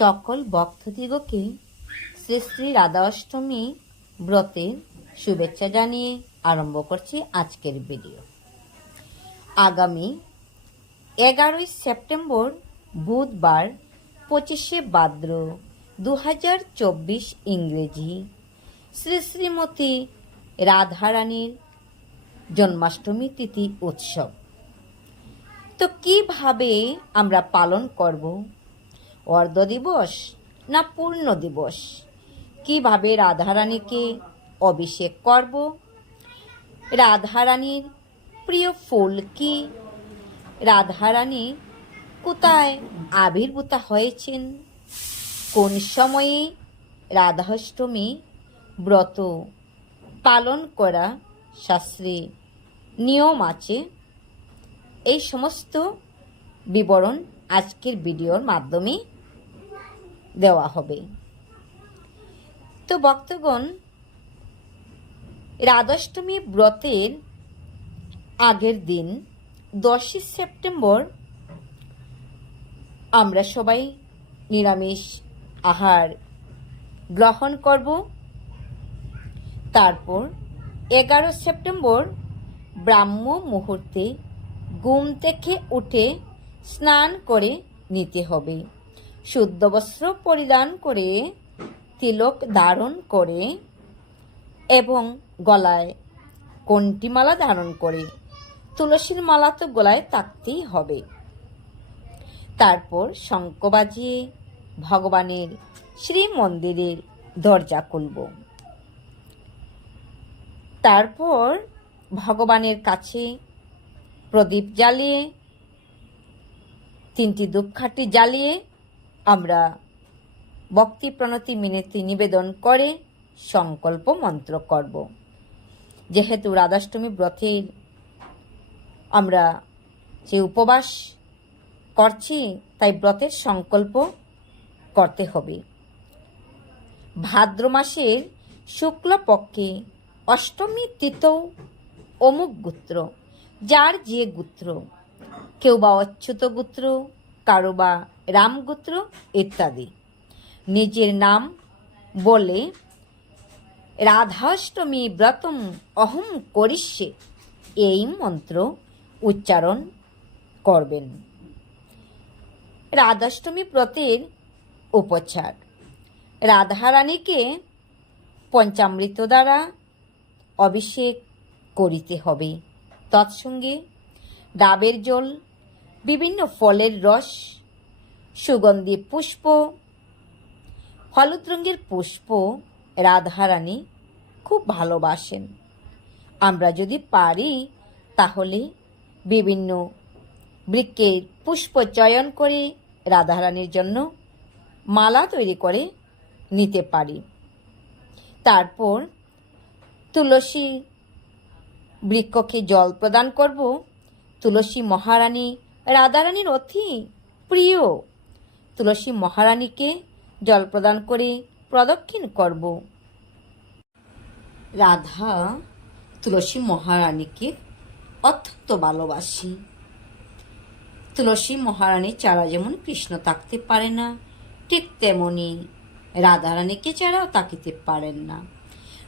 সকল ভক্তদিগকে শ্রী শ্রী রাধা অষ্টমী ব্রতের শুভেচ্ছা জানিয়ে আরম্ভ করছি আজকের ভিডিও। আগামী এগারোই সেপ্টেম্বর বুধবার পঁচিশে ভাদ্র দু হাজার চব্বিশ ইংরেজি শ্রী শ্রীমতী রাধারানীর জন্মাষ্টমী তিথি উৎসব। তো কীভাবে আমরা পালন করব? অর্ধ দিবস না পূর্ণ দিবস? কীভাবে রাধারানীকে অভিষেক করব? রাধারানীর প্রিয় ফুল কি? রাধারানী কোথায় আবির্ভূত হয়েছেন? কোন সময়ে রাধাষ্টমী ব্রত পালন করা শাস্ত্রে নিয়ম আছে? এই সমস্ত বিবরণ আজকের ভিডিওর মাধ্যমে দেওয়া হবে। তো ভক্তগণ, রাধাষ্টমী ব্রতের আগের দিন দশই সেপ্টেম্বর আমরা সবাই নিরামিষ আহার গ্রহণ করব। তারপর এগারো সেপ্টেম্বর ব্রাহ্ম মুহূর্তে ঘুম থেকে উঠে স্নান করে নিতে হবে। শুদ্ধ বস্ত্র পরিধান করে তিলক ধারণ করে এবং গলায় কণ্টিমালা ধারণ করে, তুলসীর মালা তো গলায় থাকতেই হবে। তারপর শঙ্খ বাজিয়ে ভগবানের শ্রী মন্দিরের দরজা খুলব। তারপর ভগবানের কাছে প্রদীপ জ্বালিয়ে, তিনটি ধূপখাটি জ্বালিয়ে আমরা ভক্তি প্রণতি মিনতি নিবেদন করে সংকল্প মন্ত্র করব। যেহেতু রাধাষ্টমী ব্রতের আমরা যে উপবাস করছি, তাই ব্রতের সংকল্প করতে হবে। ভাদ্র মাসের শুক্লপক্ষে অষ্টমী তিথৌ অমুক গোত্র, যার যে গোত্র, কেউ বা অচ্যুত গোত্র, কারও বা রামগোত্র ইত্যাদি। নিজের নাম বলে, রাধাষ্টমী ব্রতম অহম করিষ্যে এই মন্ত্র উচ্চারণ করবেন। রাধাষ্টমী ব্রতের উপচার। রাধারানীকে পঞ্চামৃত দ্বারা অভিষেক করিতে হবে। তৎসঙ্গে ডাবের জল, বিভিন্ন ফলের রস সুগন্ধি পুষ্প, হলুদ রঙের পুষ্প রাধারানী খুব ভালোবাসেন। আমরা যদি পারি, তাহলে বিভিন্ন বৃক্ষের পুষ্প চয়ন করে রাধারানীর জন্য মালা তৈরি করে নিতে পারি। তারপর তুলসী বৃক্ষকে জল প্রদান করব। তুলসী মহারানী রাধারানীর অতি প্রিয় তুলসী মহারানীকে জল প্রদান করে প্রদক্ষিণ করব। রাধা, তুলসী মহারানীকে অত্যন্ত ভালোবাসি। তুলসী মহারানী চারা যেমন কৃষ্ণ থাকতে পারে না, ঠিক তেমনি রাধারানীকে ছাড়াও তাকিতে পারেন না।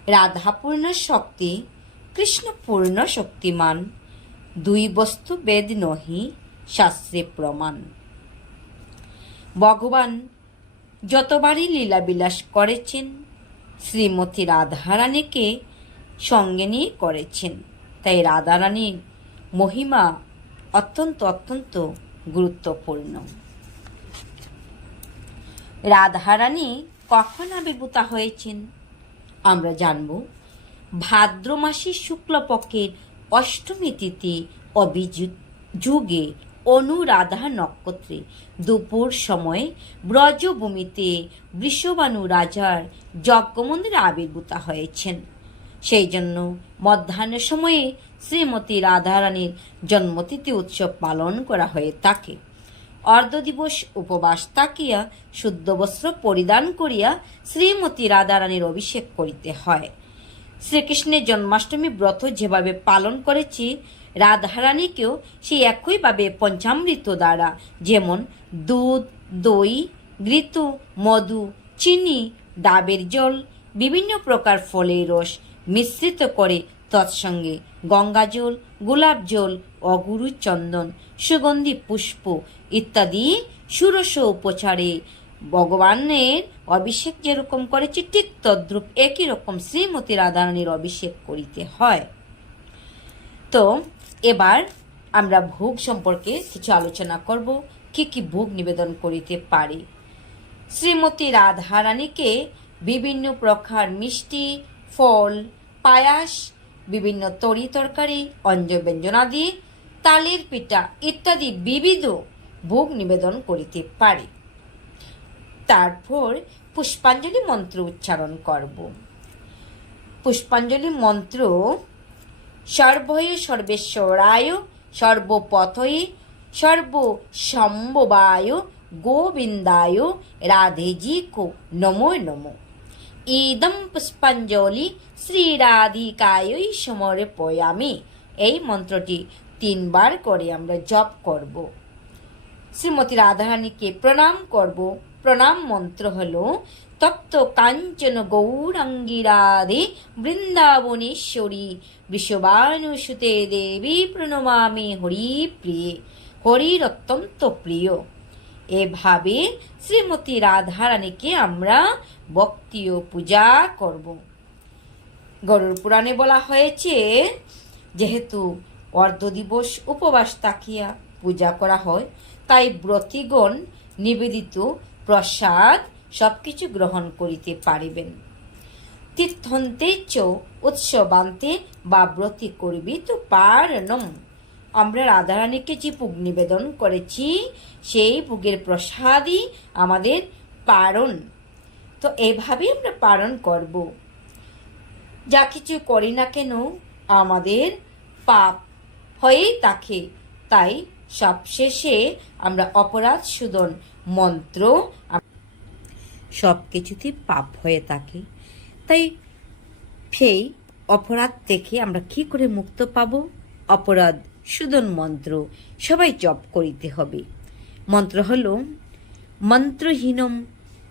রাধা পূর্ণ শক্তি, কৃষ্ণপূর্ণ শক্তিমান, দুই বস্তু বেদ নহি, শাস্ত্রে প্রমাণ। ভগবান যতবারই লীলাবিলাস করেছেন, শ্রীমতী রাধারানীকে সঙ্গে নিয়ে করেছেন। তাই রাধারানীর মহিমা অত্যন্ত অত্যন্ত গুরুত্বপূর্ণ। রাধারানী কখন আবির্ভূতা হয়েছেন? আমরা জানব। ভাদ্র মাসের শুক্লপক্ষের অষ্টমী তিথি অভিযুগ যুগে অনুরাধা নক্ষত্রে। দুপুর সময়ে ব্রজভূমিতে বৃষবানু রাজার যজ্ঞমন্দিরে আবির্ভূতা হয়েছেন। সেই জন্য মধ্যাহ্নের সময়ে শ্রীমতী রাধারানীর জন্মতিথি উৎসব পালন করা হয়ে থাকে। অর্ধ দিবস উপবাস তাকিয়া শুদ্ধ বস্ত্র পরিধান করিয়া শ্রীমতী রাধারানীর অভিষেক করিতে হয়। শ্রীকৃষ্ণের জন্মাষ্টমী ব্রত যেভাবে পালন করেছি, রাধারানীকেও সেই একইভাবে পঞ্চামৃত দ্বারা। যেমন দুধ, দই, ঘৃত, মধু, চিনি, ডাবের জল, বিভিন্ন প্রকার ফলের রস মিশ্রিত করে তৎসঙ্গে গঙ্গা জল, গোলাপ জল অগুরু চন্দন সুগন্ধি পুষ্প ইত্যাদি ষোড়শ উপচারে ভগবানের অভিষেক যেরকম করেছে, ঠিক তদ্রূপ একই রকম শ্রীমতী রাধারানীর অভিষেক করিতে হয়। তো, এবার আমরা ভোগ সম্পর্কে কিছু আলোচনা করব, কি কি ভোগ নিবেদন করিতে পারি। শ্রীমতী রাধারানীকে বিভিন্ন প্রকার মিষ্টি, ফল, পায়াস, বিভিন্ন তরি তরকারি অঞ্জ ব্যঞ্জনাদি তালের পিঠা ইত্যাদি বিবিধ ভোগ নিবেদন করিতে পারি। তারপর পুষ্পাঞ্জলি মন্ত্র উচ্চারণ করব। পুষ্পাঞ্জলি মন্ত্র সর্বয় সর্বেশ্বরায় সর্বপথয়ে সর্বসম্ভবায় গোবিন্দায় রাধেজি কো নমো নমো। ইদম পুষ্পাঞ্জলি শ্রীরাধিকায়ই সমর্পয়ামি। এই মন্ত্রটি তিনবার করে আমরা জপ করব। শ্রীমতী রাধারানীকে প্রণাম করব। প্রণাম মন্ত্র হল, তপ্ত কাঞ্চন গৌরাঙ্গী রাধে বৃন্দাবনেশ্বরী বৃষবানুসুতে দেবী প্রণমামি হরি প্রিয়ে হরির অত্যন্ত প্রিয়। এভাবে শ্রীমতী রাধারানীকে আমরা ভক্তি ও পূজা করব। গরুর পুরাণে বলা হয়েছে, যেহেতু অর্ধ দিবস উপবাস তাকিয়া পূজা করা হয়, তাই ব্রতিগণ নিবেদিত প্রসাদ সবকিছু গ্রহণ করিতে পারিবেন। তীর্থন্তে চ উৎসবান্তে বা ব্রতি করবি তো পারণম আমরা রাধারানীকে যে ভোগ নিবেদন করেছি, সেই ভোগের প্রসাদই আমাদের পারণ। তো এভাবেই আমরা পালন করব। যা কিছু করি না কেন, আমাদের পাপ হয়েই থাকে, তাই সবশেষে আমরা অপরাধ সুদন মন্ত্র সব কিছুতে পাপ হয়ে থাকে। তাই সেই অপরাধ থেকে আমরা কি করে মুক্ত পাব? অপরাধ সুদন মন্ত্র সবাই জপ করিতে হবে। মন্ত্র হল, মন্ত্রহীনম,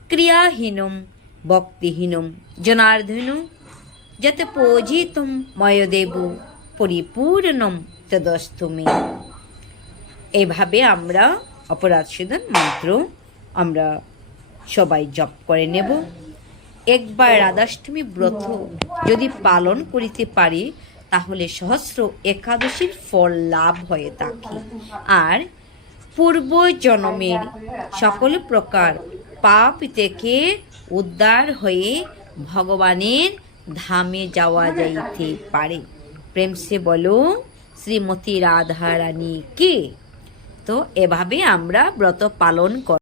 ক্রিয়াহীনম, ভক্তিহীনম, জনার্দন, যত পূজিতম ময়দেব, পরিপূর্ণম তদস্তু মে এইভাবে আমরা অপরাধ সুদন মন্ত্র আমরা সবাই জপ করে নেব। একবার রাধাষ্টমী ব্রত যদি পালন করিতে পারি, তাহলে সহস্র একাদশীর ফল লাভ হয়ে থাকে। আর পূর্ব জন্মের সকল প্রকার পাপ থেকে উদ্ধার হয়ে ভগবানের ধামে যাওয়া যাইতে পারে। প্রেমসে বলো, শ্রীমতী রাধা রানী কে? তো এভাবে আমরা ব্রত পালন কর